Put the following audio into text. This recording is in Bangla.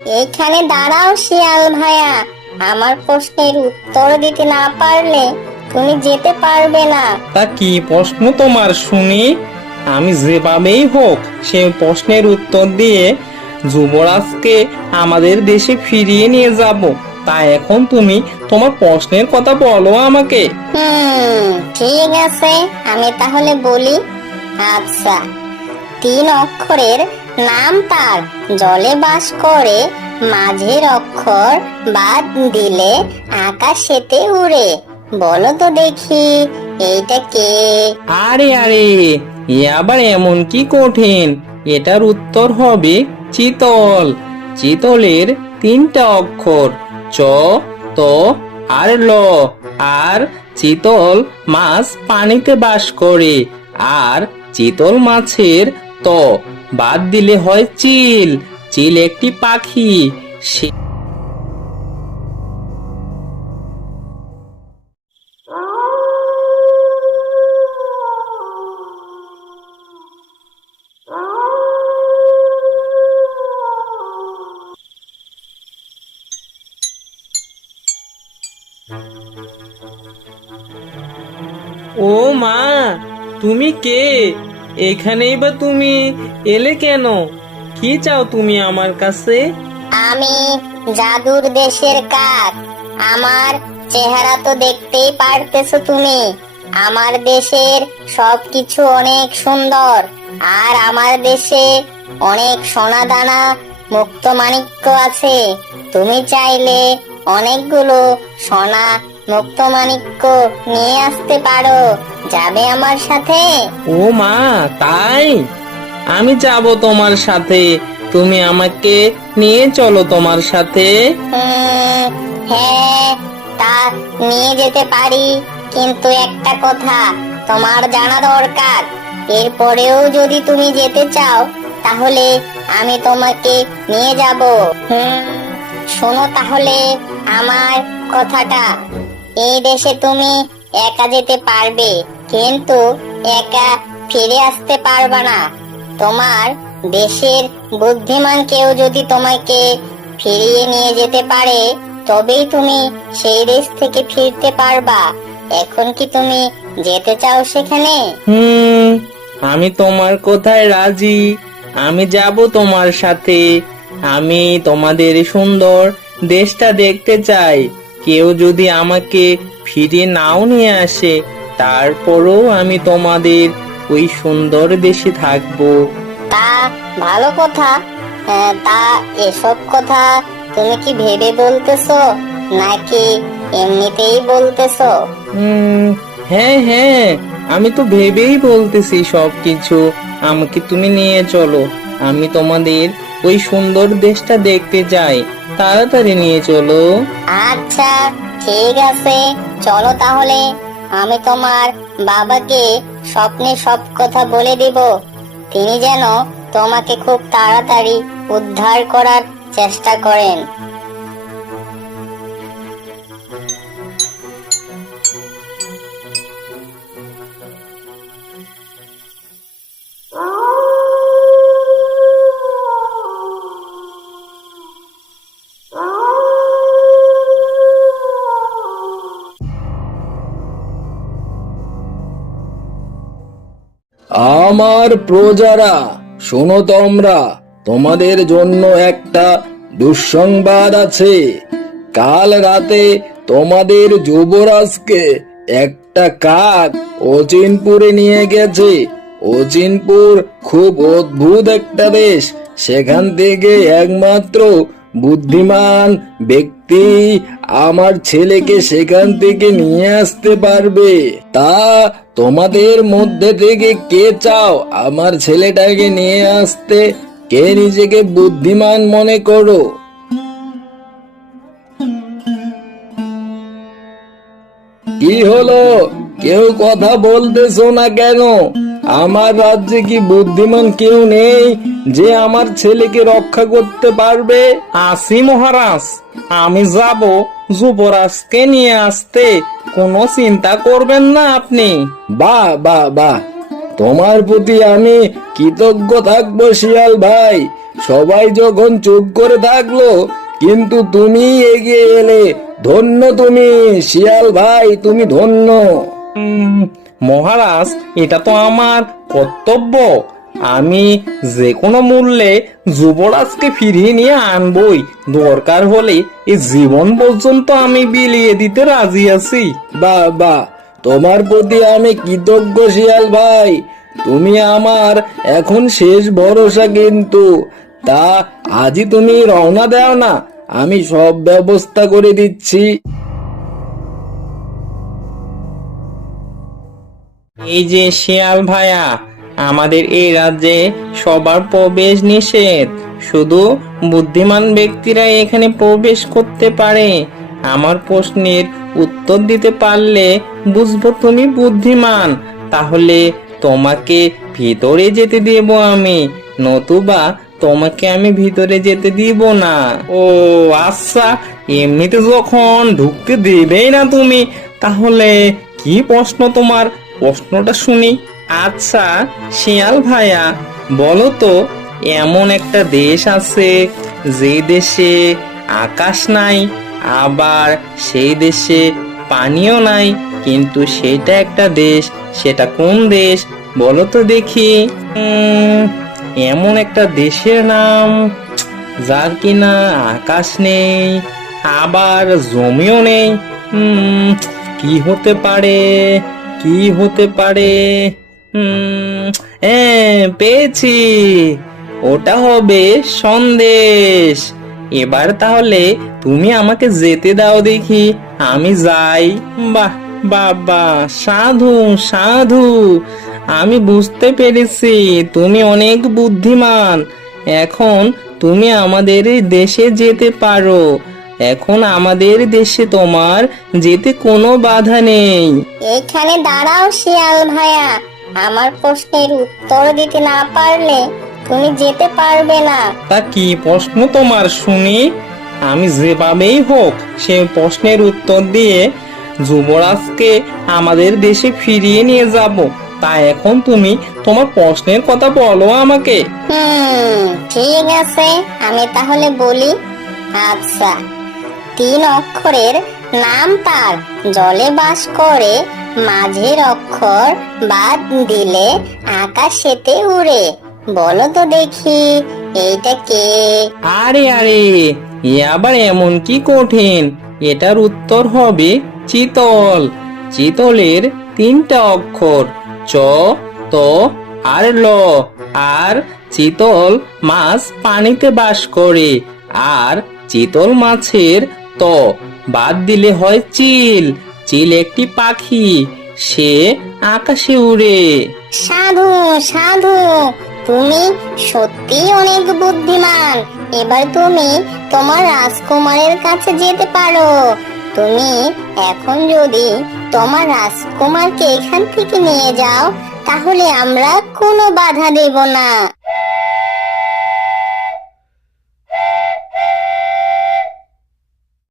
এইখানে দাঁড়াও শিয়াল ভাইয়া, আমার প্রশ্নের উত্তর দিতে না পারলে তুমি যেতে পারবে না। তা কি প্রশ্ন তোমার শুনি? আমি যেভাবেই হোক সে প্রশ্নের উত্তর দিয়ে যুবরাজকে আমাদের দেশে ফিরিয়ে নিয়ে যাব। তা এখন তুমি তোমার প্রশ্নের কথা বলো আমাকে। ঠিক আছে, আমি তাহলে বলি। আচ্ছা, 3 অক্ষরের নাম তার, জলে বাস করে, মাঝের অক্ষর বাদ দিলে আকাশেতে উড়ে। বলো তো দেখি এইটা কে? আরে আরে, এ আবার এমন কি কঠিন? এটার উত্তর হবে চিতল। চিতলের 3টা অক্ষর, চ, ত আর ল। আর চিতল মাছ পানিতে বাস করে। আর চিতল মাছের ত বাদ দিলে হয় চিল। চিল একটি পাখি। সে ও মা, তুমি কে? এখানেই বা তুমি এলে কেন? কি চাও তুমি আমার কাছে? আমি জাদুর দেশের কাক। আমার চেহারা তো দেখতেই পারতেছো তুমি। আমার দেশের সবকিছু অনেক সুন্দর। আর আমার দেশে অনেক সোনা দানা মুক্ত মাণিক্য আছে। তুমি চাইলে অনেকগুলো সোনা মুক্ত মাণিক্য নিয়ে আসতে পারো। যাবে আমার সাথে? ও মা, তাই? আমি যাব তোমার সাথে। তুমি আমাকে নিয়ে চলো তোমার সাথে। হ্যাঁ, তা নিয়ে যেতে পারি, কিন্তু একটা কথা তোমার জানা দরকার। এরপরেও যদি তুমি যেতে চাও তাহলে আমি তোমাকে নিয়ে যাব। শোনো তাহলে আমার কথাটা। এই দেশে তুমি একা যেতে পারবে, কিন্তু একা ফিরে আসতে পারবে না। তোমার দেশের বুদ্ধিমান কেউ যদি তোমাকে ফিরিয়ে নিয়ে যেতে পারে, তবেই তুমি সেই দেশ থেকে ফিরতে পারবা। এখন কি তুমি যেতে চাও সেখানে? আমি তোমার কথায় রাজি। আমি যাব তোমার সাথে। আমি তোমাদের সুন্দর দেশটা দেখতে চাই। কেউ যদি আমাকে ফিরিয়ে নাও নিয়ে আসে, তারপরও আমি তোমাদের ওই সুন্দর দেশে থাকবো। তা ভালো কথা। তা এসব কথা তুমি কি ভেবে বলতেছো, নাকি এমনিতেই বলতেছো? হ্যাঁ হ্যাঁ, আমি তো ভেবেই বলতেছি সবকিছু। আমাকে তুমি নিয়ে চলো। আমি তোমাদের ওই সুন্দর দেশটা দেখতে চাই। তাড়াতাড়ি নিয়ে চলো। আচ্ছা, ঠিক আছে, চলো তাহলে। আমি তোমার বাবাকে স্বপ্নে সব কথা বলে দিব। তিনি যেন তোমাকে খুব তাড়াতাড়ি উদ্ধার করার চেষ্টা করেন। আমার প্রজারা, শোনো তোমরা, তোমাদের জন্য একটা দুঃসংবাদ আছে। কাল রাতে তোমাদের যুবরাজকে একটা কাক অচিনপুরে নিয়ে গেছে। অচিনপুর খুব অদ্ভুত একটা দেশ। সেখান থেকে একমাত্র বুদ্ধিমান ব্যক্তি আমার ছেলেকে সেখান থেকে নিয়ে আসতে পারবে। তা তোমাদের মধ্যে থেকে কে চাও আমার ছেলেটাকে নিয়ে আসতে? কে নিজেকে বুদ্ধিমান মনে করো? কি হলো, কেউ কথা বলতেছো না কেন? আমার রাজ্যে কি বুদ্ধিমান কেউ নেই যে আমার ছেলেকে রক্ষা করতে পারবে? আসি মহারাজ, আমি যাব যুবরাজকে নিয়ে আসতে। কোনো চিন্তা করবেন না আপনি। বাহ বাহ বাহ, তোমার প্রতি আমি কৃতজ্ঞ থাকবো শিয়াল ভাই। সবাই যখন চুপ করে থাকলো, কিন্তু তুমি এগিয়ে এলে। ধন্য তুমি শিয়াল ভাই, তুমি ধন্য। মহারাজ, এটা তো আমার কর্তব্য। আমি যে কোনো মূল্যে যুবরাজকে ফিরিয়ে নিয়ে আনবই। দরকার হলে এই জীবন পর্যন্ত আমি বিলিয়ে দিতে রাজি আছি। বাহ বাহ, তোমার প্রতি আমি কৃতজ্ঞ শিয়াল ভাই। তুমি আমার এখন শেষ ভরসা। কিন্তু তা আজই তুমি রওনা দাও না, আমি সব ব্যবস্থা করে দিচ্ছি। এই যে শিয়াল ভাইয়া, আমাদের এই রাজ্যে সবার প্রবেশ নিষেধ। শুধু বুদ্ধিমান ব্যক্তিরা এখানে প্রবেশ করতে পারে। আমার প্রশ্নের উত্তর দিতে পারলে বুঝবো তুমি বুদ্ধিমান। তাহলে তোমাকে ভিতরে যেতে দেব আমি, নতুবা তোমাকে আমি ভিতরে যেতে দিব না। ও আচ্ছা, এমনিতে যখন ঢুকতে দেবেই না তুমি, তাহলে কি প্রশ্ন তোমার? প্রশ্নটা শুনি। আচ্ছা শিয়াল ভাইয়া, বলো তো, এমন একটা দেশ আছে যে দেশে আকাশ নাই, আবার সেই দেশে পানিও নাই, কিন্তু সেটা একটা দেশ। সেটা কোন দেশ বলো তো দেখি? এমন একটা দেশের নাম যার কিনা আকাশ নেই, আবার জমিও নেই। কি হতে পারে? কি হতে পারে? পেয়েছি, ওটা হবে সন্দেশ। এবার তাহলে তুমি আমাকে যেতে দাও দেখি, আমি যাই। বাহ বাবা, সাধু সাধু, আমি বুঝতে পেরেছি তুমি অনেক বুদ্ধিমান। এখন তুমি আমাদের এই দেশে যেতে পারো। এখন আমাদের দেশে তোমার যেতে কোনো বাধা নেই। এখানে দাঁড়াও শিয়াল ভাইয়া, আমার প্রশ্নের উত্তর দিতে না পারলে তুমি যেতে পারবে না। তা কি প্রশ্ন তোমার শুনি? আমি যেভাবেই হোক সে প্রশ্নের উত্তর দিয়ে যুবরাজকে আমাদের দেশে ফিরিয়ে নিয়ে যাব। তা এখন তুমি তোমার প্রশ্নের কথা বলো আমাকে। ঠিক আছে, আমি তাহলে বলি। আচ্ছা, 3 অক্ষরের নাম তার, জলে বাস করে, মাঝের অক্ষর বাদ দিলে আকাশেতে উড়ে। বলো তো দেখি এইটা কে? আরে আরে, এ আবার এমন কি কঠিন? এটার উত্তর হবে চিতল। চিতলের 3টা অক্ষর, চ, ত আর ল। আর চিতল মাছ পানিতে বাস করে। আর চিতল মাছের ত বাদ দিলে হয় চিল। চিল একটি পাখি, সে আকাশে উড়ে। সাধু সাধু, তুমি সত্যি অনেক বুদ্ধিমান। এবার তুমি তোমার রাজকুমারের কাছে যেতে পারো। তুমি এখন যদি তোমার রাজকুমারকে এখান থেকে নিয়ে যাও, তাহলে আমরা কোনো বাধা দেব না।